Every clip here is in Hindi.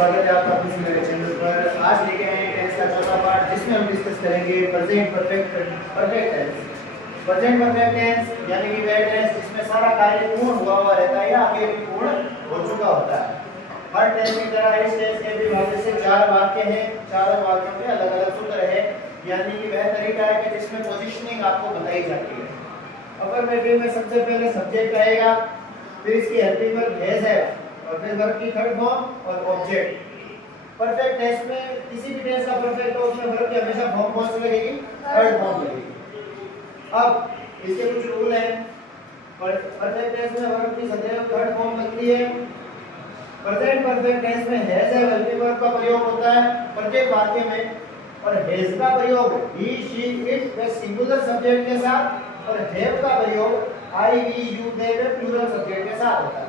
स्वागत है आपका अपने मेरे चैनल पर। आज लेके आए हैं टेंस का चौथा पार्ट, जिसमें हम डिस्कस करेंगे present perfect tense. Present perfect tense यानी कि वह टेंस जिसमें सारा कार्य पूर्ण हुआ रहता है या आगे भी पूर्ण हो चुका होता है। हर टेंस की तरह इस टेंस के भी भाग से 4 वाक्य हैं, चारों वाक्यों में अलग-अलग सूत्र है, यानी कि वह तरीका है कि जिसमें पोजीशनिंग आपको बताई जाती है। अफर्मेटिव में सबसे पहले सब्जेक्ट आएगा, फिर इसकी हेल्पिंग वर्ब हैज है और फिर वर्ब की थर्ड फॉर्म और ऑब्जेक्ट। परफेक्ट टेंस में किसी भी टेंस का परफेक्ट हो उसमें वर्ब की हमेशा फॉर्म कौन सी लगेगी? थर्ड फॉर्म लगेगी। अब इसके कुछ रूल हैं। परफेक्ट टेंस में वर्ब की सदैव थर्ड फॉर्म लगती है। प्रेजेंट परफेक्ट टेंस में हैज है हेल्पिंग वर्ब का प्रयोग होता है प्रत्येक वाक्य में, और हैज का प्रयोग ही शी इट वे सिंगुलर सब्जेक्ट के साथ और हैव का प्रयोग आई वी यू दे वे प्लूरल सब्जेक्ट के साथ होता है।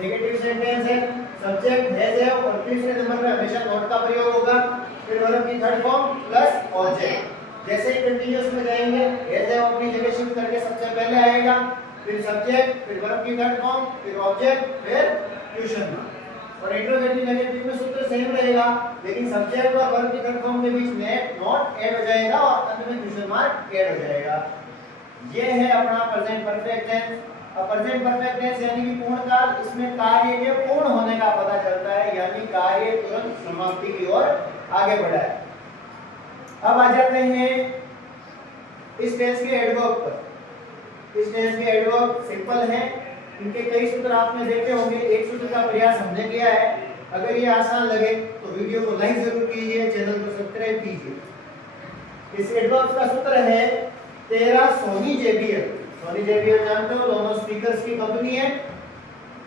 नेगेटिव सेंटेंस है, सब्जेक्ट हैज है और तीसरे नंबर पे हमेशा नॉट का प्रयोग होगा, फिर वर्ब की थर्ड फॉर्म प्लस ऑब्जेक्ट। जैसे ही कंटीन्यूअस में जाएंगे हैज है अपनी जगह शिफ्ट करके सबसे पहले आएगा, फिर सब्जेक्ट, फिर वर्ब की थर्ड फॉर्म, फिर ऑब्जेक्ट, फिर क्वेश्चन मार्क। और इंट्रोगेटिव नेगेटिव में सूत्र सेम रहेगा, लेकिन सब्जेक्ट और वर्ब की थर्ड फॉर्म के बीच में नॉट ऐड हो जाएगा और अंत में क्वेश्चन मार्क ऐड हो जाएगा। ये है अपना प्रेजेंट परफेक्ट टेंस। अब प्रेजेंट परफेक्ट टेंस यानी कि पूर्ण काल, इसमें कार्य के पूर्ण होने का पता चलता है, यानी कार्य तुरंत समाप्ति की ओर आगे बढ़ा है। अब आ जाते हैं इस टेंस के एडवर्ब पर। इस टेंस के एडवर्ब सिंपल हैं, इनके कई सूत्र आपने देखे होंगे, एक सूत्र का प्रयास हमने किया है। अगर ये आसान लगे तो वीडियो को लाइक जरूर कीजिए, चैनल को सब्सक्राइब कीजिए। इस एडवर्ब का सूत्र है तेरा सोनी जेबीएल। सोनी जेबीएल जानते हो, दोनों स्पीकर्स की कंपनी है।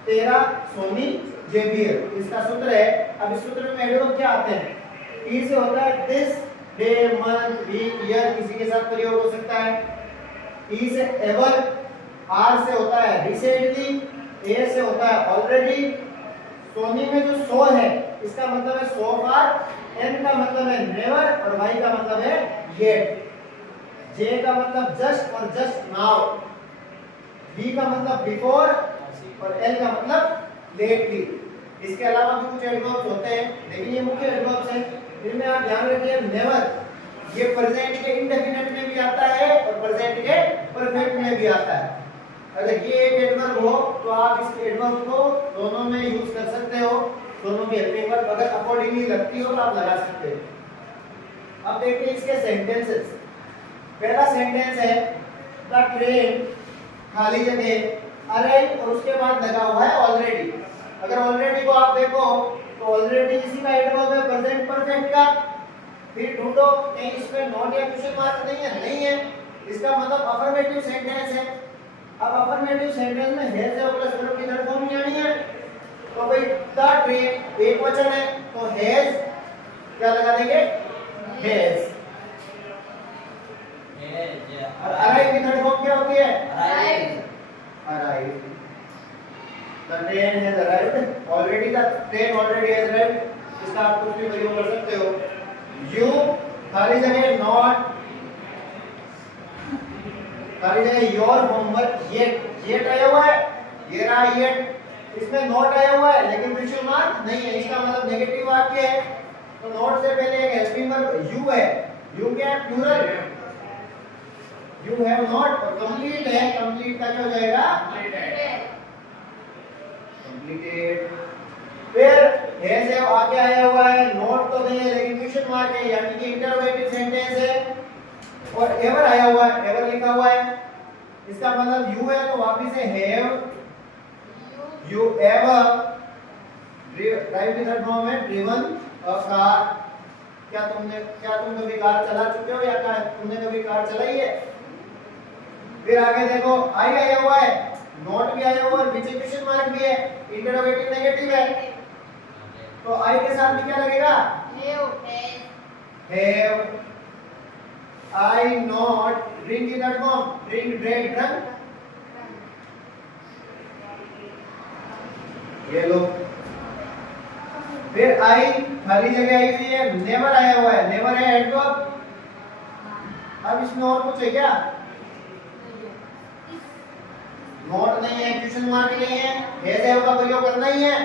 तेरा सोनी जेबीएल इसका सूत्र है। अब इस सूत्र में एडवर्ब क्या आते हैं? टी से होता है this, day, month, week, year, किसी के साथ प्रयोग हो सकता है। ई से एवर, आर से होता है रिसेंटली, ए से होता है ऑलरेडी। सोनी में जो सो है इसका मतलब है सो फार, एन का मतलब है नेवर और वाई का मतलब है येट। जे का मतलब जस्ट और जस्ट नाउ, बी का मतलब बिफोर और एल का मतलब लेटली। इसके अलावा भी कुछ एडवर्ब्स होते हैं, लेकिन ये मुख्य एडवर्ब्स हैं। इनमें आप ध्यान रखिए, नेवर ये प्रेजेंट के इंडेफिनिट में भी आता है और प्रेजेंट के परफेक्ट में भी आता है। अगर ये एक एडवर्ब हो तो आप इस एडवर्ब को दोनों में यूज कर सकते हो, दोनों की हेल्पिंग वर्ब अगर अकॉर्डिंगली लगती हो तो आप लगा सकते हो। अब देखिए इसके सेंटेंसेस। पहला सेंटेंस है द ट्रेन, खाली जगह, अराइव और उसके बाद लगा हुआ है ऑलरेडी। अगर ऑलरेडी को आप देखो तो ऑलरेडी इसी का एडवर्ब है प्रेजेंट परफेक्ट का। फिर ढूंढो कहीं इसमें नॉट या क्वेश्चन मार्क नहीं है, नहीं है, इसका मतलब अफर्मेटिव सेंटेंस है। अब अफर्मेटिव सेंटेंस में हैज है प्लस वर्ब की थर्ड फॉर्म नहीं है, तो भाई द ट्रेन एक वचन है तो हैज क्या लगा देंगे? हैज। और अराइव की थर्ड फॉर्म क्या होती है? Arrive. The train has arrived, already the train already has arrived, इसका आप कुछ भी प्रयोग कर सकते हो। यू खाली जगह नॉट, खाली जगह योर होमवर्क येट आया हुआ है, ये रहा येट, इसमें नॉट आया हुआ है लेकिन क्वेश्चन मार्क नहीं है, इसका मतलब नेगेटिव वाक्य है। तो नॉट से पहले एक हेल्पिंग वर्ब यू है, यू क्या है? Plural, you have not. और कंप्लीट है, कंप्लीट का क्या हो जाएगा? कंप्लीटेड। फिर हैज है आगे आया हुआ है, नॉट तो नहीं है लेकिन क्वेश्चन मार्क है, यानी कि इंटरोगेटिव सेंटेंस है। और एवर आया हुआ है, एवर लिखा हुआ है, इसका मतलब यू है तो वापिस से हैव यू एवर ड्राइव की थर्ड फॉर्म है ड्रिवन अ कार। क्या तुम कभी कार चला चुके हो या तुमने कभी कार चलाई है? फिर आगे देखो आई आया हुआ है, नॉट भी आया हुआ है, पीछे क्वेश्चन मार्क भी है, इंटरोगेटिव नेगेटिव है, तो आई के साथ भी क्या लगेगा? हैव। आई नॉट ड्रिंक की third form drink, drank, drunk, ये लो। फिर आई खाली जगह आई हुई है, नेवर आया हुआ है, नेवर है एडवर्ब। अब इसमें और कुछ है क्या? नॉट नहीं है, क्वेश्चन मार्क नहीं है, हैज हैव का प्रयोग करना ही है।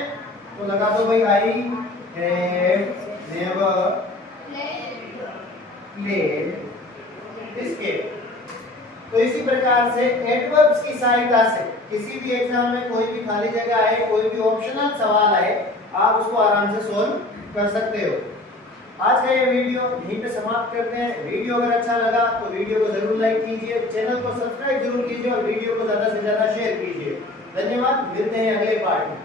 तो लगा दो भाई I had never played cricket. तो इसी प्रकार से एडवर्ब्स की सहायता से किसी भी एग्जाम में कोई भी खाली जगह आए, कोई भी ऑप्शनल सवाल आए, आप उसको आराम से सॉल्व कर सकते हो। आज का ये वीडियो यहीं पे समाप्त करते हैं। वीडियो अगर अच्छा लगा तो वीडियो को जरूर लाइक कीजिए, चैनल को सब्सक्राइब जरूर कीजिए और वीडियो को ज्यादा से ज्यादा शेयर कीजिए। धन्यवाद, मिलते हैं अगले पार्ट में।